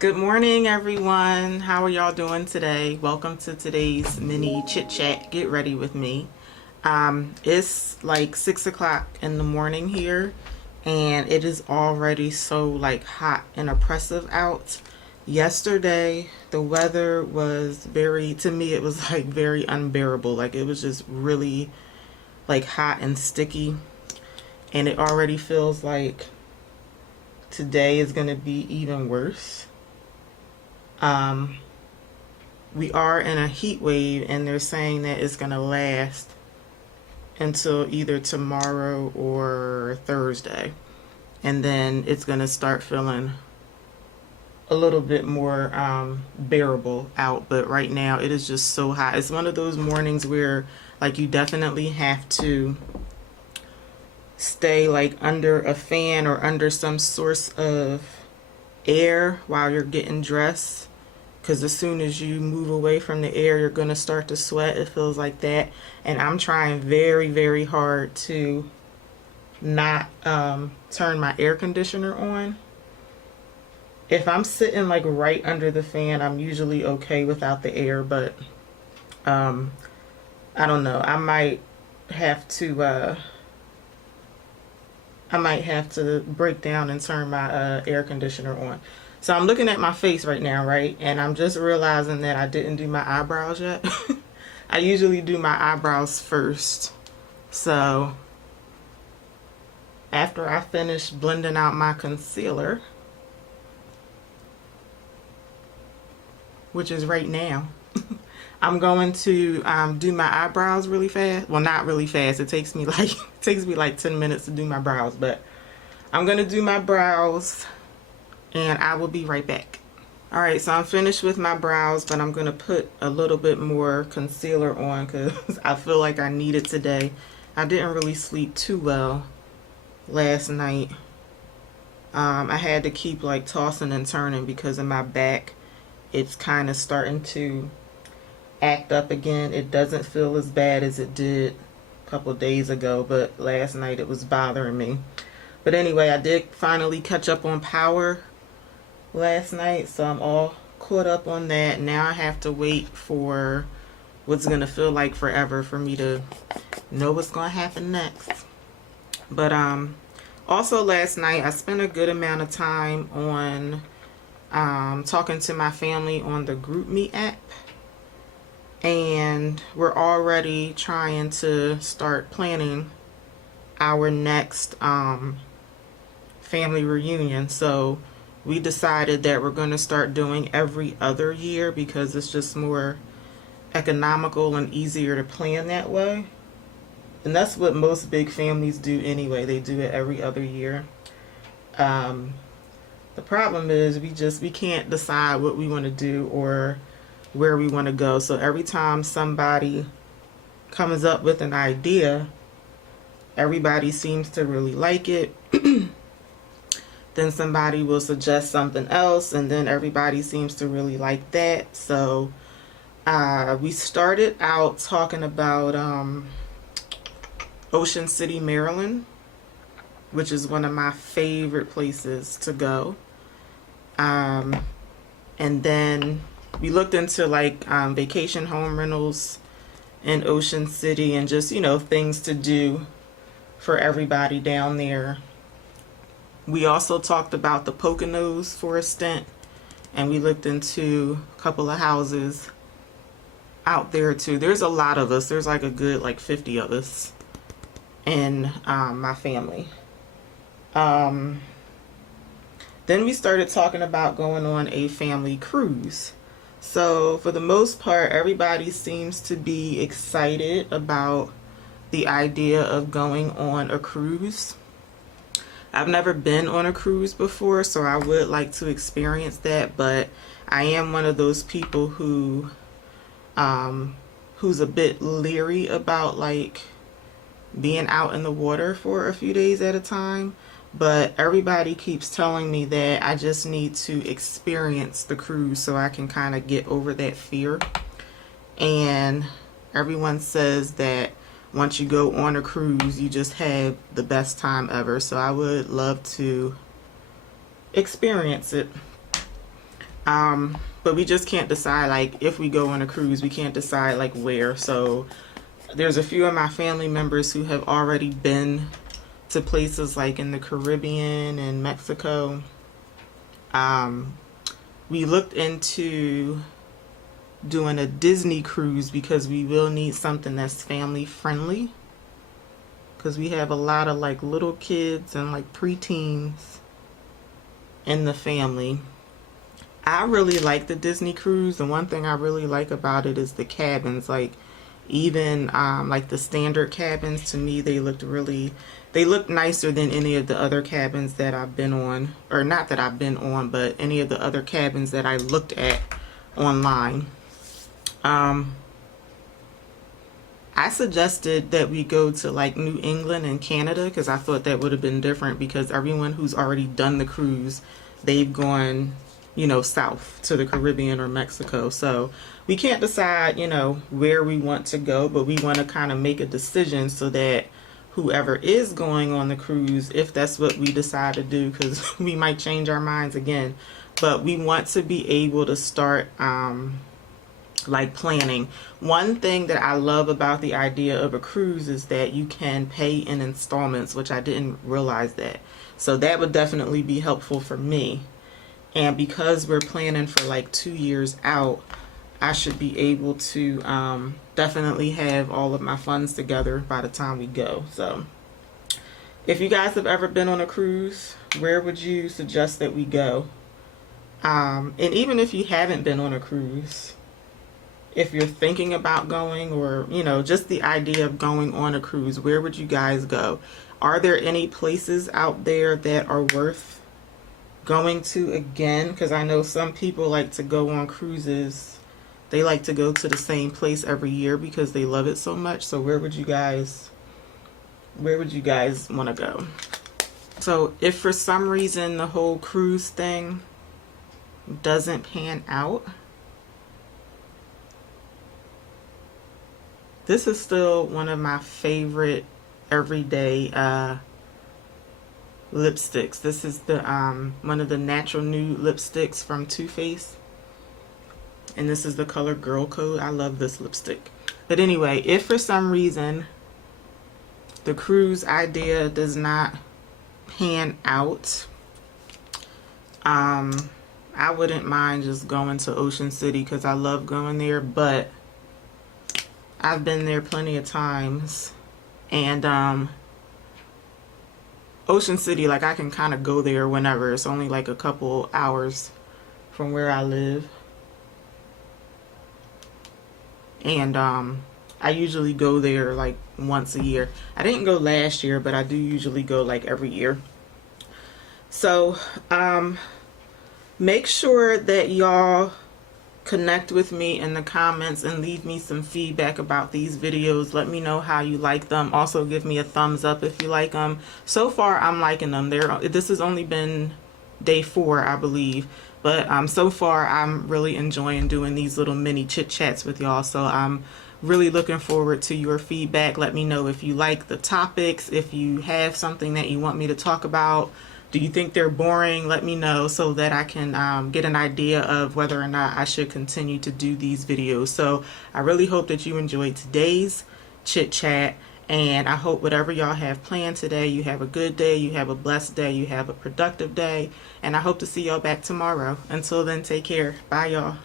Good morning, everyone. How are y'all doing today? Welcome to today's mini chit chat. Get ready with me. It's like 6 o'clock in the morning here, and it is already so like hot and oppressive out. Yesterday, the weather was to me, it was like very unbearable. Like it was just really like hot and sticky, and it already feels like today is going to be even worse. We are in a heat wave, and they're saying that it's going to last until either tomorrow or Thursday. And then it's going to start feeling a little bit more bearable out. But right now it is just so hot. It's one of those mornings where like you definitely have to stay like under a fan or under some source of air while you're getting dressed, because as soon as you move away from the air, you're going to start to sweat. It feels like that. And I'm trying very, very hard to not turn my air conditioner on. If I'm sitting like right under the fan, I'm usually okay without the air, but I don't know. I might have to break down and turn my air conditioner on. So I'm looking at my face right now, right? And I'm just realizing that I didn't do my eyebrows yet. I usually do my eyebrows first. So after I finish blending out my concealer, which is right now, I'm going to do my eyebrows really fast. Well, not really fast. It takes me like 10 minutes to do my brows, but I'm going to do my brows and I will be right back. All right, so I'm finished with my brows, but I'm going to put a little bit more concealer on because I feel like I need it today. I didn't really sleep too well last night. I had to keep like tossing and turning because of my back. It's kind of starting to act up again. It doesn't feel as bad as it did a couple of days ago, but last night it was bothering me. But anyway, I did finally catch up on Power last night, so I'm all caught up on that. Now I have to wait for what's gonna feel like forever for me to know what's gonna happen next. But also last night I spent a good amount of time on talking to my family on the GroupMe app, and we're already trying to start planning our next family reunion. So we decided that we're going to start doing every other year because it's just more economical and easier to plan that way. And that's what most big families do anyway. They do it every other year. The problem is we can't decide what we want to do or where we want to go. So every time somebody comes up with an idea, everybody seems to really like it. Then somebody will suggest something else, and then everybody seems to really like that. So we started out talking about Ocean City, Maryland, which is one of my favorite places to go. And then we looked into like vacation home rentals in Ocean City and just, things to do for everybody down there. We also talked about the Poconos for a stint, and we looked into a couple of houses out there too. There's a lot of us. There's like a good 50 of us in my family. Then we started talking about going on a family cruise. So for the most part, everybody seems to be excited about the idea of going on a cruise. I've never been on a cruise before, so I would like to experience that, but I am one of those people who's a bit leery about like being out in the water for a few days at a time. But everybody keeps telling me that I just need to experience the cruise so I can kind of get over that fear. And everyone says that once you go on a cruise, you just have the best time ever. So I would love to experience it. But we just can't decide, like, if we go on a cruise, we can't decide like where. So there's a few of my family members who have already been to places like in the Caribbean and Mexico. We looked into doing a Disney cruise because we will need something that's family friendly, because we have a lot of like little kids and like preteens in the family. I really like the Disney cruise, and one thing I really like about it is the cabins. Like, even like the standard cabins, to me they look nicer than any of the other cabins that I've been on, or not that I've been on, but any of the other cabins that I looked at online. I suggested that we go to like New England and Canada, because I thought that would have been different, because everyone who's already done the cruise, they've gone, you know, south to the Caribbean or Mexico. So we can't decide, you know, where we want to go, but we want to kind of make a decision so that whoever is going on the cruise, if that's what we decide to do, because we might change our minds again, but we want to be able to start like planning. One thing that I love about the idea of a cruise is that you can pay in installments, which I didn't realize that. So that would definitely be helpful for me. And because we're planning for like 2 years out, I should be able to definitely have all of my funds together by the time we go. So if you guys have ever been on a cruise, where would you suggest that we go? And even if you haven't been on a cruise, if you're thinking about going, or, you know, just the idea of going on a cruise, where would you guys go? Are there any places out there that are worth going to again? Because I know some people like to go on cruises. They like to go to the same place every year because they love it so much. So where would you guys want to go? So if for some reason the whole cruise thing doesn't pan out, this is still one of my favorite everyday lipsticks. This is the one of the natural nude lipsticks from Too Faced, and this is the color Girl Code. I love this lipstick. But anyway, if for some reason the cruise idea does not pan out, I wouldn't mind just going to Ocean City, because I love going there, but I've been there plenty of times, and Ocean City, like, I can kind of go there whenever. It's only like a couple hours from where I live, and I usually go there like once a year. I didn't go last year, but I do usually go like every year. So make sure that y'all connect with me in the comments and leave me some feedback about these videos. Let me know how you like them. Also give me a thumbs up if you like them. So far I'm liking them. This has only been day 4, I believe, but so far I'm really enjoying doing these little mini chit chats with y'all. So I'm really looking forward to your feedback. Let me know if you like the topics, if you have something that you want me to talk about. Do you think they're boring? Let me know so that I can get an idea of whether or not I should continue to do these videos. So I really hope that you enjoyed today's chit chat, and I hope whatever y'all have planned today, you have a good day, you have a blessed day, you have a productive day, and I hope to see y'all back tomorrow. Until then, take care. Bye, y'all.